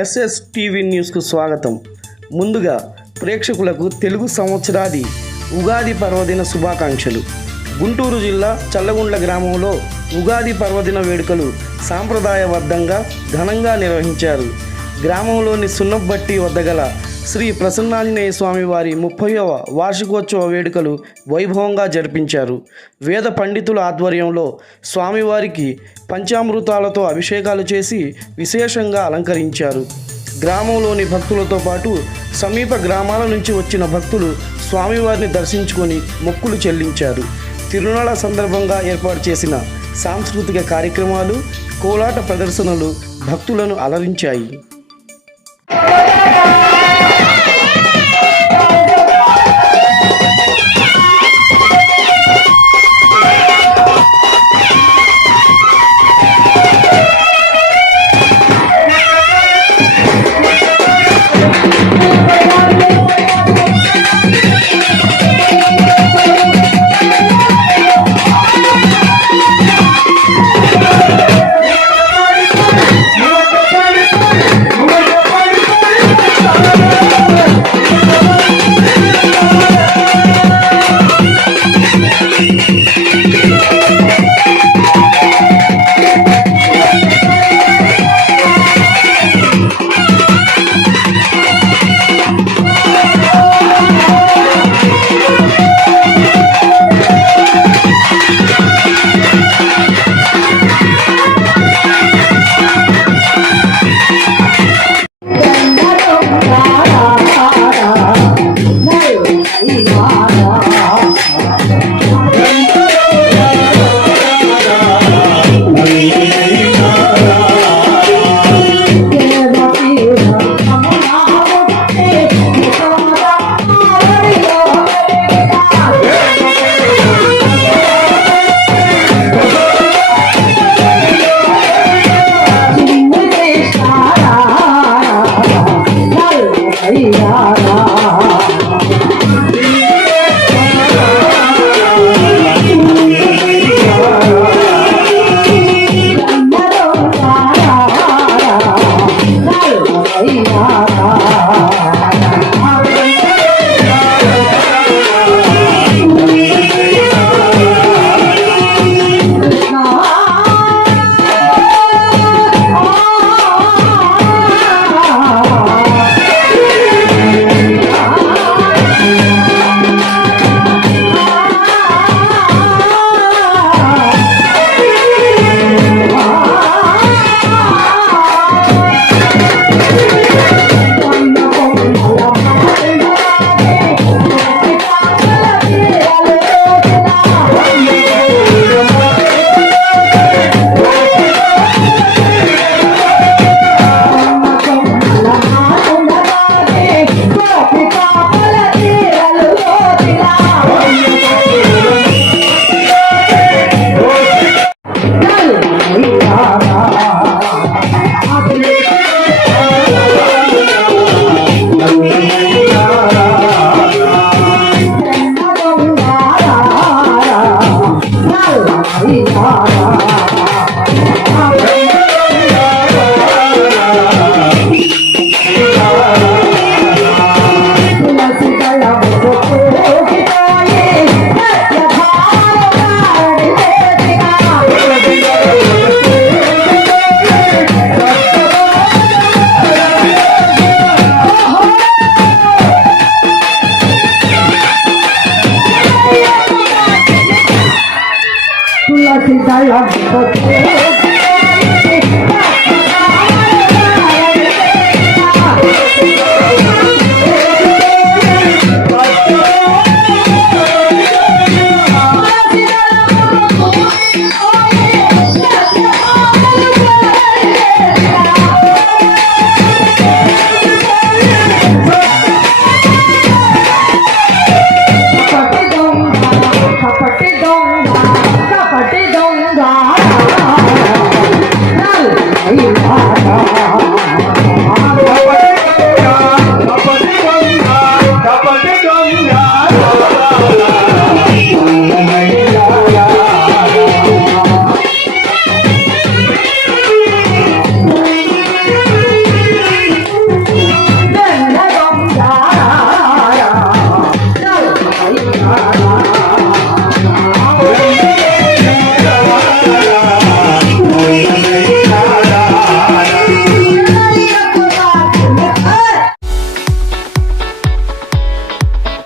SS TV న్యూస్కు స్వాగతం. ముందుగా ప్రేక్షకులకు తెలుగు సంవత్సరాది ఉగాది పర్వదిన శుభాకాంక్షలు. గుంటూరు జిల్లా చల్లగుండ్ల గ్రామంలో ఉగాది పర్వదిన వేడుకలు సాంప్రదాయబద్ధంగా ఘనంగా నిర్వహించారు. గ్రామంలోని సున్నబట్టి వద్ద గల శ్రీ ప్రసన్నాంజనేయ స్వామివారి ముప్పైవ వార్షికోత్సవ వేడుకలు వైభవంగా జరిపించారు. వేద పండితుల ఆధ్వర్యంలో స్వామివారికి పంచామృతాలతో అభిషేకాలు చేసి విశేషంగా అలంకరించారు. గ్రామంలోని భక్తులతో పాటు సమీప గ్రామాల నుంచి వచ్చిన భక్తులు స్వామివారిని దర్శించుకొని మొక్కులు చెల్లించారు. తిరునాళ సందర్భంగా ఏర్పాటు చేసిన సాంస్కృతిక కార్యక్రమాలు కోలాట ప్రదర్శనలు భక్తులను అలరించాయి. Papa, don't.